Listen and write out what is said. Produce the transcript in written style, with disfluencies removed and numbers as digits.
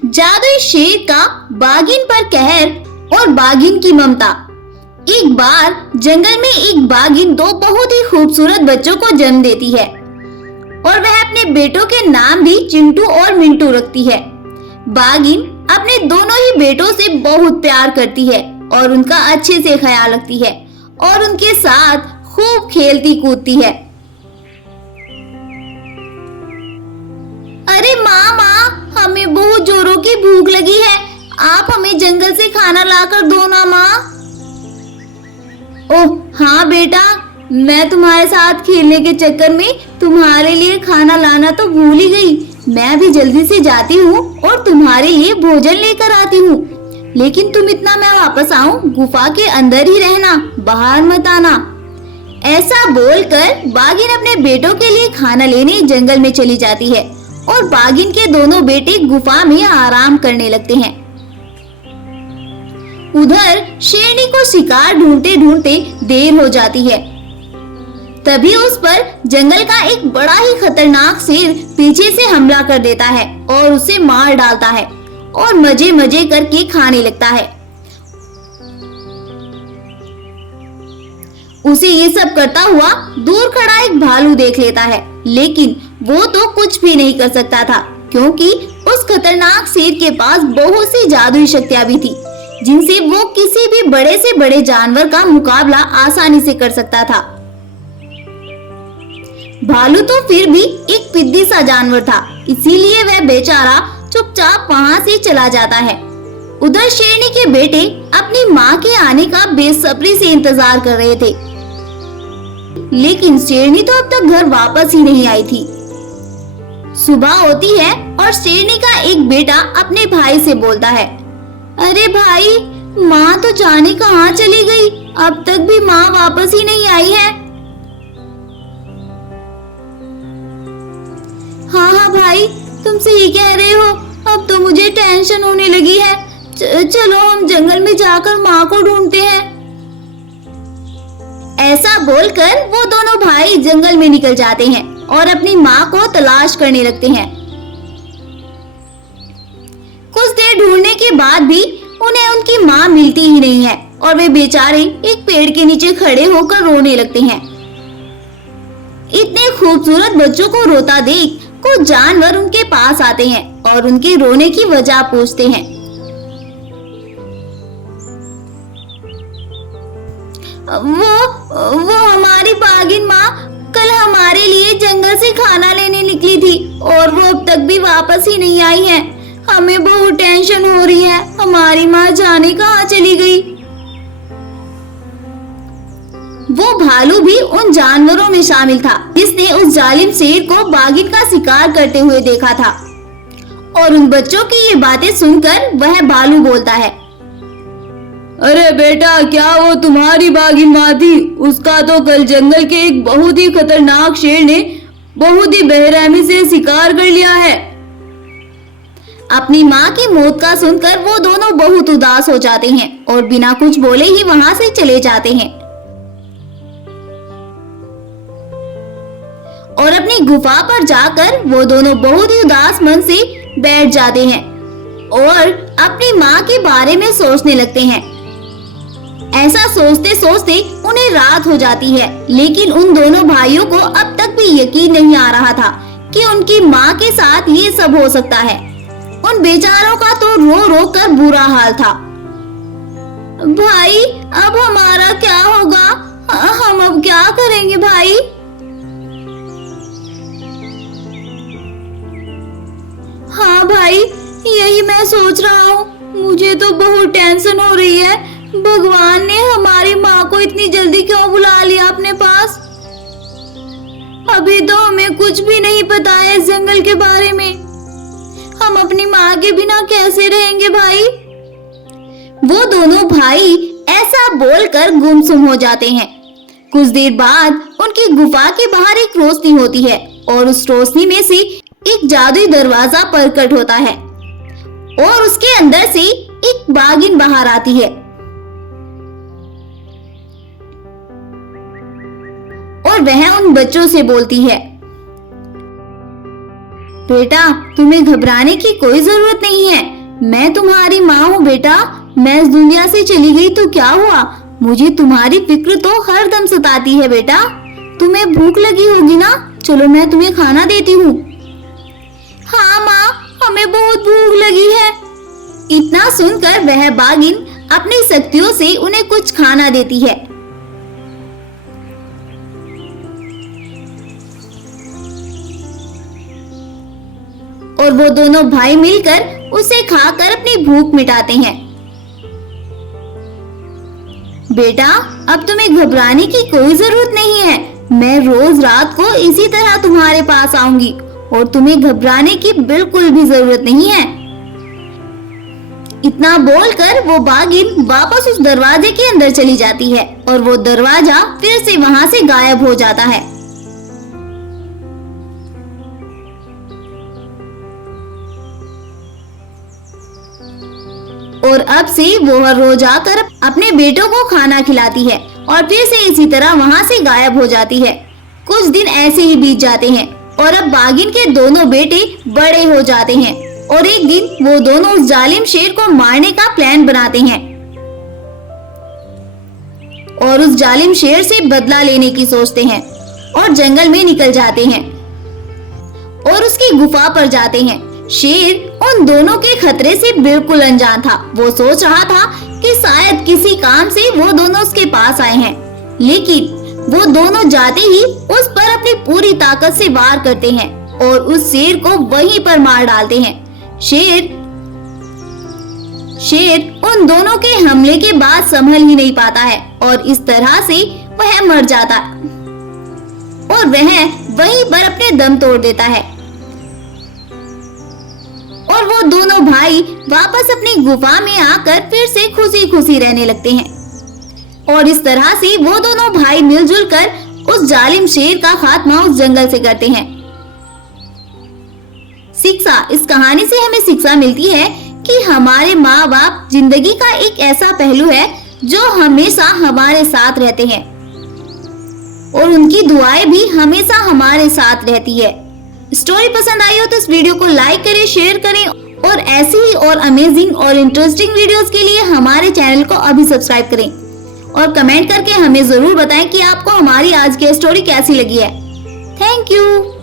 जादुई शेर का बाघिन पर कहर और बाघिन की ममता। एक बार जंगल में एक बाघिन दो बहुत ही खूबसूरत बच्चों को जन्म देती है और वह अपने बेटों के नाम भी चिंटू और मिंटू रखती है। बाघिन अपने दोनों ही बेटों से बहुत प्यार करती है और उनका अच्छे से ख्याल रखती है और उनके साथ खूब खेलती कूदती है। अरे माँ, हमें बहुत जोरों की भूख लगी है, आप हमें जंगल से खाना लाकर दो ना माँ। ओह हाँ बेटा, मैं तुम्हारे साथ खेलने के चक्कर में तुम्हारे लिए खाना लाना तो भूल ही गई। मैं अभी जल्दी से जाती हूँ और तुम्हारे लिए भोजन लेकर आती हूँ, लेकिन तुम इतना मैं वापस आऊँ गुफा के अंदर ही रहना, बाहर मत आना। ऐसा बोलकर बाघिन अपने बेटों के लिए खाना लेने जंगल में चली जाती है और बाघिन के दोनों बेटे गुफा में आराम करने लगते हैं। उधर शेरनी को शिकार ढूंढते ढूंढते देर हो जाती है। तभी उस पर जंगल का एक बड़ा ही खतरनाक शेर पीछे से हमला कर देता है और उसे मार डालता है और मजे मजे करके खाने लगता है। उसे ये सब करता हुआ दूर खड़ा एक भालू देख लेता है, लेकिन वो तो कुछ भी नहीं कर सकता था क्योंकि उस खतरनाक शेर के पास बहुत सी जादुई शक्तियां भी थी जिनसे वो किसी भी बड़े से बड़े जानवर का मुकाबला आसानी से कर सकता था। भालू तो फिर भी एक पिद्दी सा जानवर था, इसीलिए वह बेचारा चुपचाप वहां से चला जाता है। उधर शेरनी के बेटे अपनी माँ के आने का बेसब्री से इंतजार कर रहे थे, लेकिन शेरनी तो अब तक घर वापस ही नहीं आई थी। सुबह होती है और शेरनी का एक बेटा अपने भाई से बोलता है, अरे भाई, माँ तो जाने कहाँ चली गई, अब तक भी माँ वापस ही नहीं आई है। हाँ भाई, तुम सही कह रहे हो, अब तो मुझे टेंशन होने लगी है। चलो हम जंगल में जाकर माँ को ढूंढते हैं। ऐसा बोलकर वो दोनों भाई जंगल में निकल जाते हैं और अपनी माँ को तलाश करने लगते हैं। कुछ देर ढूंढने के बाद भी उन्हें उनकी माँ मिलती ही नहीं है और वे बेचारे एक पेड़ के नीचे खड़े होकर रोने लगते हैं। इतने खूबसूरत बच्चों को रोता देख कुछ जानवर उनके पास आते हैं और उनके रोने की वजह पूछते हैं। वो हमारी बाघिन माँ कल हमारे लिए जंगल से खाना लेने निकली थी और वो अब तक भी वापस ही नहीं आई है। हमें बहुत टेंशन हो रही है, हमारी माँ जाने कहाँ चली गई। वो भालू भी उन जानवरों में शामिल था जिसने उस जालिम शेर को बाघिन का शिकार करते हुए देखा था और उन बच्चों की ये बातें सुनकर वह भालू बोलता है, अरे बेटा, क्या वो तुम्हारी बाघिन माँ थी? उसका तो कल जंगल के एक बहुत ही खतरनाक शेर ने बहुत ही बेरहमी से शिकार कर लिया है। अपनी माँ की मौत का सुनकर वो दोनों बहुत उदास हो जाते हैं और बिना कुछ बोले ही वहां से चले जाते हैं और अपनी गुफा पर जाकर वो दोनों बहुत ही उदास मन से बैठ जाते हैं और अपनी माँ के बारे में सोचने लगते हैं। ऐसा सोचते सोचते उन्हें रात हो जाती है, लेकिन उन दोनों भाइयों को अब तक भी यकीन नहीं आ रहा था कि उनकी माँ के साथ ये सब हो सकता है। उन बेचारों का तो रो रो कर बुरा हाल था। भाई, अब हमारा क्या होगा? हम अब क्या करेंगे भाई? हाँ भाई, यही मैं सोच रहा हूँ। मुझे तो बहुत टेंशन हो रही है। भगवान ने हमारी माँ को इतनी जल्दी क्यों बुला लिया अपने पास? अभी तो हमें कुछ भी नहीं पता है इस जंगल के बारे में। हम अपनी माँ के बिना कैसे रहेंगे भाई? वो दोनों भाई ऐसा बोलकर गुमसुम हो जाते हैं। कुछ देर बाद उनकी गुफा के बाहर एक रोशनी होती है और उस रोशनी में से एक जादुई दरवाजा प्रकट होता है और उसके अंदर से एक बाघिन बाहर आती है और वह उन बच्चों से बोलती है, बेटा, तुम्हें घबराने की कोई जरूरत नहीं है। मैं तुम्हारी माँ हूँ बेटा, मैं इस दुनिया से चली गई तो क्या हुआ, मुझे तुम्हारी फिक्र तो हर दम सताती है बेटा। तुम्हें भूख लगी होगी ना, चलो मैं तुम्हें खाना देती हूँ। हाँ माँ, हमें बहुत भूख लगी है। इतना सुनकर वह बाघिन अपनी शक्तियों से उन्हें कुछ खाना देती है। और वो दोनों भाई मिलकर उसे खाकर अपनी भूख मिटाते हैं। बेटा, अब तुम्हें घबराने की कोई जरूरत नहीं है, मैं रोज रात को इसी तरह तुम्हारे पास आऊंगी और तुम्हें घबराने की बिल्कुल भी जरूरत नहीं है। इतना बोलकर वो बाघिन वापस उस दरवाजे के अंदर चली जाती है और वो दरवाजा फिर से वहां से गायब हो जाता है। और अब से वो हर रोज आकर अपने बेटों को खाना खिलाती है और फिर से इसी तरह वहां से गायब हो जाती है। कुछ दिन ऐसे ही बीत जाते हैं और अब बाघिन के दोनों बेटे बड़े हो जाते हैं और एक दिन वो दोनों उस जालिम शेर को मारने का प्लान बनाते हैं और उस जालिम शेर से बदला लेने की सोचते हैं और जंगल में निकल जाते हैं और उसकी गुफा पर जाते हैं। शेर उन दोनों के खतरे से बिल्कुल अनजान था। वो सोच रहा था कि शायद किसी काम से वो दोनों उसके पास आए हैं, लेकिन वो दोनों जाते ही उस पर अपनी पूरी ताकत से वार करते हैं और उस शेर को वहीं पर मार डालते हैं। शेर उन दोनों के हमले के बाद संभल ही नहीं पाता है और इस तरह से वह मर जाता और वह वहीं पर अपने दम तोड़ देता है और वो दोनों भाई वापस अपनी गुफा में आकर फिर से खुशी खुशी रहने लगते हैं। और इस तरह से वो दोनों भाई मिलजुल कर उस जालिम शेर का खात्मा उस जंगल से करते हैं। शिक्षा, इस कहानी से हमें शिक्षा मिलती है कि हमारे माँ बाप जिंदगी का एक ऐसा पहलू है जो हमेशा हमारे साथ रहते हैं और उनकी दुआएं भी हमेशा हमारे साथ रहती है। स्टोरी पसंद आई हो तो इस वीडियो को लाइक करें, शेयर करें और ऐसी ही और अमेजिंग और इंटरेस्टिंग वीडियोस के लिए हमारे चैनल को अभी सब्सक्राइब करें और कमेंट करके हमें जरूर बताएं कि आपको हमारी आज की स्टोरी कैसी लगी है। Thank you.